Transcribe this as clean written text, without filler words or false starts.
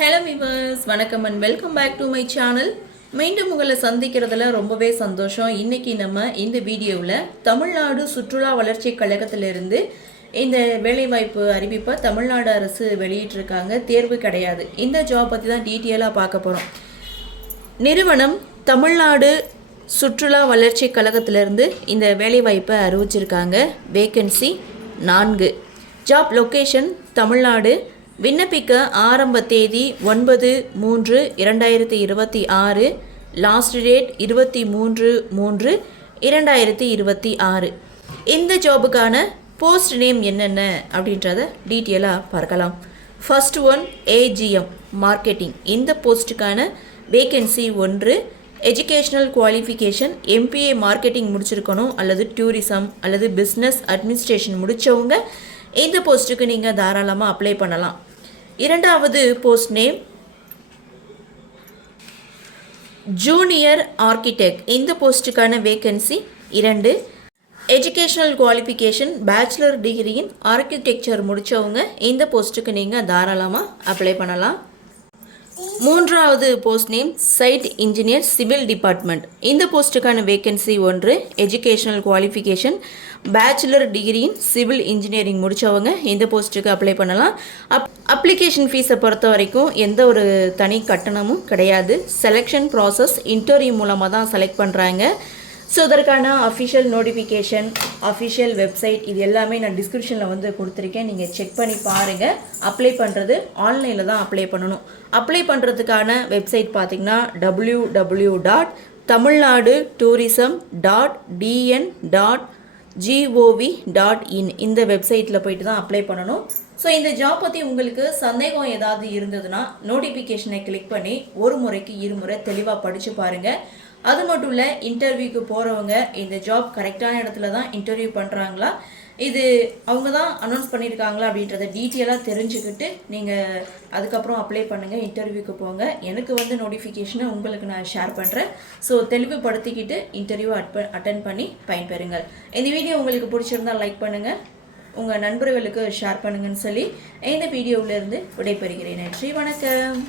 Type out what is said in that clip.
Hello viewers, வணக்கம் and welcome back to my channel. மீண்டும் உங்களை சந்திக்கிறதுல ரொம்பவே சந்தோஷம். இன்றைக்கி நம்ம இந்த வீடியோவில் தமிழ்நாடு சுற்றுலா வளர்ச்சி கழகத்திலிருந்து இந்த வேலைவாய்ப்பு அறிவிப்பை தமிழ்நாடு அரசு வெளியிட்டிருக்காங்க. தேர்வு கிடையாது. இந்த ஜாப் பற்றி தான் டீட்டெயிலாக பார்க்க போகிறோம். நிறுவனம் தமிழ்நாடு சுற்றுலா வளர்ச்சி கழகத்திலிருந்து இந்த வேலைவாய்ப்பை அறிவிச்சிருக்காங்க. வேக்கன்சி 4. Job location Tamil Nadu. விண்ணப்பிக்க ஆரம்ப தேதி 9/3/2026. Last date 23/3/2026. இந்த ஜாபுக்கான போஸ்ட் நேம் என்னென்ன அப்படின்றத டீட்டெயிலாக பார்க்கலாம். First one AGM marketing. இந்த போஸ்ட்டுக்கான vacancy 1. Educational qualification MPA marketing முடிச்சிருக்கணும், அல்லது டூரிசம் அல்லது பிஸ்னஸ் அட்மினிஸ்ட்ரேஷன் முடித்தவங்க இந்த போஸ்ட்டுக்கு நீங்கள் தாராளமாக அப்ளை பண்ணலாம். இரண்டாவது போஸ்ட் நேம் ஜூனியர் ஆர்கிடெக்ட். இந்த போஸ்ட்டுக்கான வேக்கன்சி 2. எஜுகேஷ்னல் குவாலிஃபிகேஷன் பேச்சுலர் டிகிரியின் ஆர்கிடெக்சர் முடித்தவங்க இந்த போஸ்ட்டுக்கு நீங்கள் தாராளமாக அப்ளை பண்ணலாம். மூன்றாவது post name site engineer civil department. இந்த போஸ்ட்டுக்கான வேக்கன்சி 1. எஜுகேஷ்னல் குவாலிஃபிகேஷன் பேச்சுலர் டிகிரியின் சிவில் இன்ஜினியரிங் முடித்தவங்க இந்த போஸ்ட்டுக்கு அப்ளை பண்ணலாம். அப்ளிகேஷன் ஃபீஸை பொறுத்த வரைக்கும் எந்த ஒரு தனி கட்டணமும் கிடையாது. செலெக்ஷன் ப்ராசஸ் இன்டர்வியூ மூலமாக தான் செலக்ட் பண்ணுறாங்க. ஸோ இதற்கான அஃபிஷியல் நோட்டிஃபிகேஷன், அஃபிஷியல் வெப்சைட் இது எல்லாமே நான் டிஸ்கிரிப்ஷனில் கொடுத்துருக்கேன். நீங்கள் செக் பண்ணி பாருங்கள். அப்ளை பண்ணுறது ஆன்லைனில் தான் அப்ளை பண்ணணும். அப்ளை பண்ணுறதுக்கான வெப்சைட் பார்த்திங்கன்னா www.tamilnadu.dn.gov.in இந்த வெப்சைட்டில் போயிட்டு தான் அப்ளை பண்ணணும். ஸோ இந்த ஜாப் பற்றி உங்களுக்கு சந்தேகம் ஏதாவது இருந்ததுன்னா நோட்டிஃபிகேஷனை கிளிக் பண்ணி ஒரு முறைக்கு இருமுறை தெளிவாக படித்து பாருங்கள். அது மட்டும் இல்லை, இன்டர்வியூக்கு போகிறவங்க இந்த ஜாப் கரெக்டான இடத்துல தான் இன்டர்வியூ பண்ணுறாங்களா, இது அவங்க தான் அனௌன்ஸ் பண்ணியிருக்காங்களா அப்படின்றத டீட்டெயிலாக தெரிஞ்சுக்கிட்டு நீங்கள் அதுக்கப்புறம் அப்ளை பண்ணுங்கள், இன்டர்வியூக்கு போங்க. எனக்கு நோட்டிஃபிகேஷனை உங்களுக்கு நான் ஷேர் பண்ணுறேன். ஸோ தெளிவுபடுத்திக்கிட்டு இன்டர்வியூ அட்டன் பண்ணி பயன்பெறுங்கள். இந்த வீடியோ உங்களுக்கு பிடிச்சிருந்தால் லைக் பண்ணுங்கள், உங்கள் நண்பர்களுக்கு ஷேர் பண்ணுங்கன்னு சொல்லி இந்த வீடியோவிலேருந்து விடைபெறுகிறேன். நன்றி, வணக்கம்.